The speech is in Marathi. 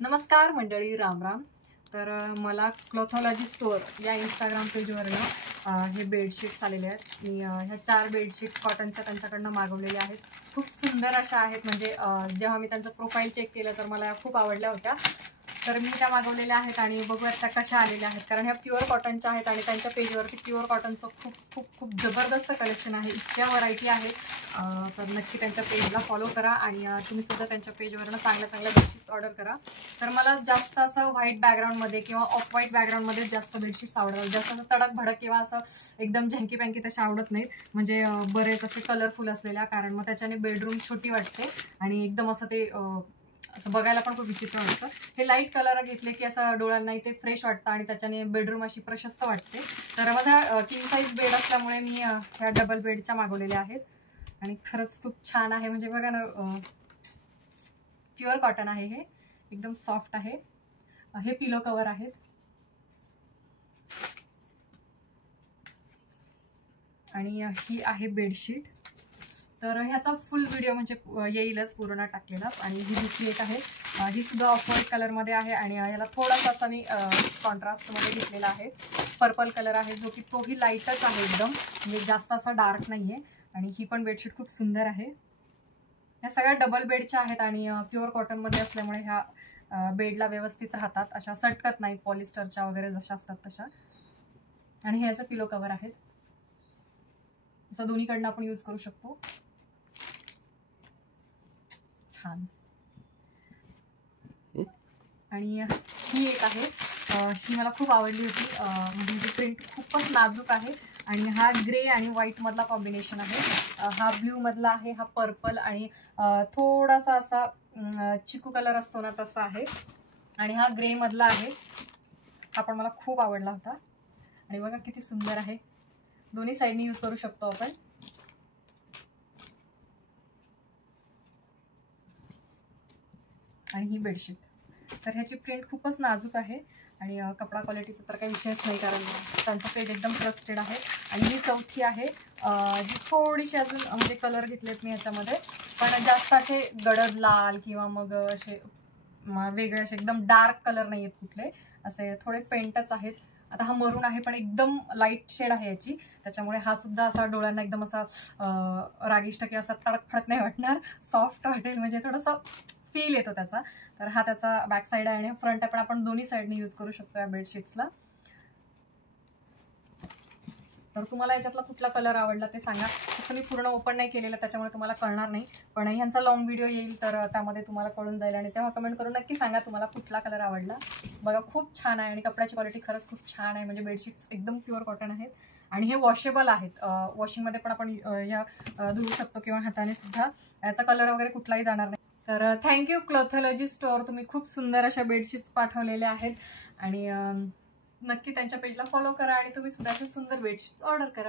नमस्कार मंडळी, राम राम. तर मला क्लोथोलॉजी स्टोअर या इंस्टाग्राम पेजवरनं हे बेडशीट्स आलेले आहेत. मी ह्या 4 बेडशीट कॉटनच्या त्यांच्याकडनं मागवलेल्या आहेत. खूप सुंदर अशा आहेत. म्हणजे जेव्हा मी त्यांचं प्रोफाईल चेक केलं तर मला खूप आवडल्या होत्या. तर मी त्या मागवलेल्या आहेत आणि बघूयात त्या कशा आलेल्या आहेत. कारण ह्या प्युअर कॉटनच्या आहेत आणि त्यांच्या पेजवरती प्युअर कॉटनचं खूप खूप खूप जबरदस्त कलेक्शन आहे. इतक्या व्हरायटी आहेत. तर नक्की त्यांच्या पेजला फॉलो करा आणि तुम्ही सुद्धा त्यांच्या पेजवरनं चांगल्या चांगल्या बेडशीट्स ऑर्डर करा. तर मला जास्त असं व्हाईट बॅकग्राऊंडमध्ये किंवा ऑफ व्हाईट बॅकग्राऊंडमध्ये जास्त बेडशीट्स आवडतात. जास्त असं तडक भडक किंवा असं एकदम झंकी पँकी तशा आवडत नाहीत. म्हणजे बरेच असे कलरफुल असलेल्या, कारण मग त्याच्याने बेडरूम छोटी वाटते आणि एकदम असं ते असं बघायला पण खूप विचित्र वाटतं. हे लाईट कलर घेतले की असं डोळ्यांनाही ते फ्रेश वाटतं आणि त्याच्याने बेडरूम अशी प्रशस्त वाटते. तर माझा किंग साईज बेड असल्यामुळे मी ह्या डबल बेडच्या मागवलेल्या आहेत आणि खरंच खूप छान आहे. म्हणजे बघा ना, प्युअर कॉटन आहे, हे एकदम सॉफ्ट आहे. हे पिलो कवर आहेत आणि ही आहे बेडशीट. तर ह्याचा फुल व्हिडिओ म्हणजे येईलच पूर्ण टाकलेला. आणि ही दुसरी एक आहे, ही सुद्धा ऑफ व्हाईट कलरमध्ये आहे आणि याला थोडासा असा मी कॉन्ट्रास्टमध्ये घेतलेला आहे. पर्पल कलर आहे, जो की तोही लाईटच आहे एकदम, म्हणजे जास्त असा डार्क नाही आहे. आणि ही पण बेडशीट खूप सुंदर आहे. ह्या सगळ्या डबल बेडच्या आहेत आणि प्युअर कॉटनमध्ये असल्यामुळे ह्या बेडला व्यवस्थित राहतात, अशा सटकत नाहीत, पॉलिस्टरच्या वगैरे जशा असतात तशा. आणि ह्याचं पिलो कवर आहेत. असं दोन्हीकडनं आपण यूज करू शकतो. छान. आणि ही एक आहे, ही मला खूप आवडली होती. म्हणजे ही प्रिंट खूपच नाजूक आहे आणि हा ग्रे आणि व्हाईट मधला कॉम्बिनेशन आहे. हा ब्ल्यू मधला आहे, हा पर्पल आणि थोडासा असा चिकू कलर असतो ना तसा आहे. आणि हा ग्रे मधला आहे. हा पण मला खूप आवडला होता. आणि बघा किती सुंदर आहे. दोन्ही साईडनी यूज करू शकतो आपण. आणि ही बेडशीट, तर ह्याची प्रिंट खूपच नाजूक आहे आणि कपडा क्वालिटीचा तर काही विषयच नाही, कारण त्यांचं पेज एकदम ट्रस्टेड आहे. आणि ही चौथी आहे, जी थोडीशी अजून म्हणजे कलर घेतलेत मी ह्याच्यामध्ये, पण जास्त असे गडद लाल किंवा मग असे वेगळे असे एकदम डार्क कलर नाही आहेत कुठले, असे थोडे पेंटच आहेत. आता हा मरून आहे पण एकदम लाईट शेड आहे याची, त्याच्यामुळे हा सुद्धा असा डोळ्यांना एकदम असा रागिष्ट किंवा असा तडक नाही वाटणार, सॉफ्ट वाटेल, म्हणजे थोडासा फील येतो त्याचा. तर हा त्याचा बॅक साईड आहे आणि फ्रंट पण आपण दोन्ही साईडने यूज करू शकतो या बेडशीट्सला. तर तुम्हाला याच्यातला कुठला कलर आवडला ते सांगा. तसं मी पूर्ण ओपन नाही केलेलं, त्याच्यामुळे तुम्हाला कळणार नाही, पण ह्यांचा लॉंग व्हिडिओ येईल तर त्यामध्ये तुम्हाला कळून जाईल आणि तेव्हा कमेंट करून नक्की सांगा तुम्हाला कुठला कलर आवडला. बघा खूप छान आहे आणि कपड्याची क्वालिटी खरंच खूप छान आहे. म्हणजे बेडशीट्स एकदम प्युअर कॉटन आहेत आणि हे वॉशेबल आहेत. वॉशिंगमध्ये पण आपण या धुवू शकतो किंवा हाताने सुद्धा. याचा कलर वगैरे कुठलाही जाणार नाही. तर थँक्यू क्लोथोलॉजी स्टोअर, तुम्ही खूप सुंदर अशा बेडशीट्स पाठवलेल्या आहेत आणि नक्की त्यांच्या पेजला फॉलो करा आणि तुम्ही सुद्धा अशा सुंदर बेडशीट्स ऑर्डर करा.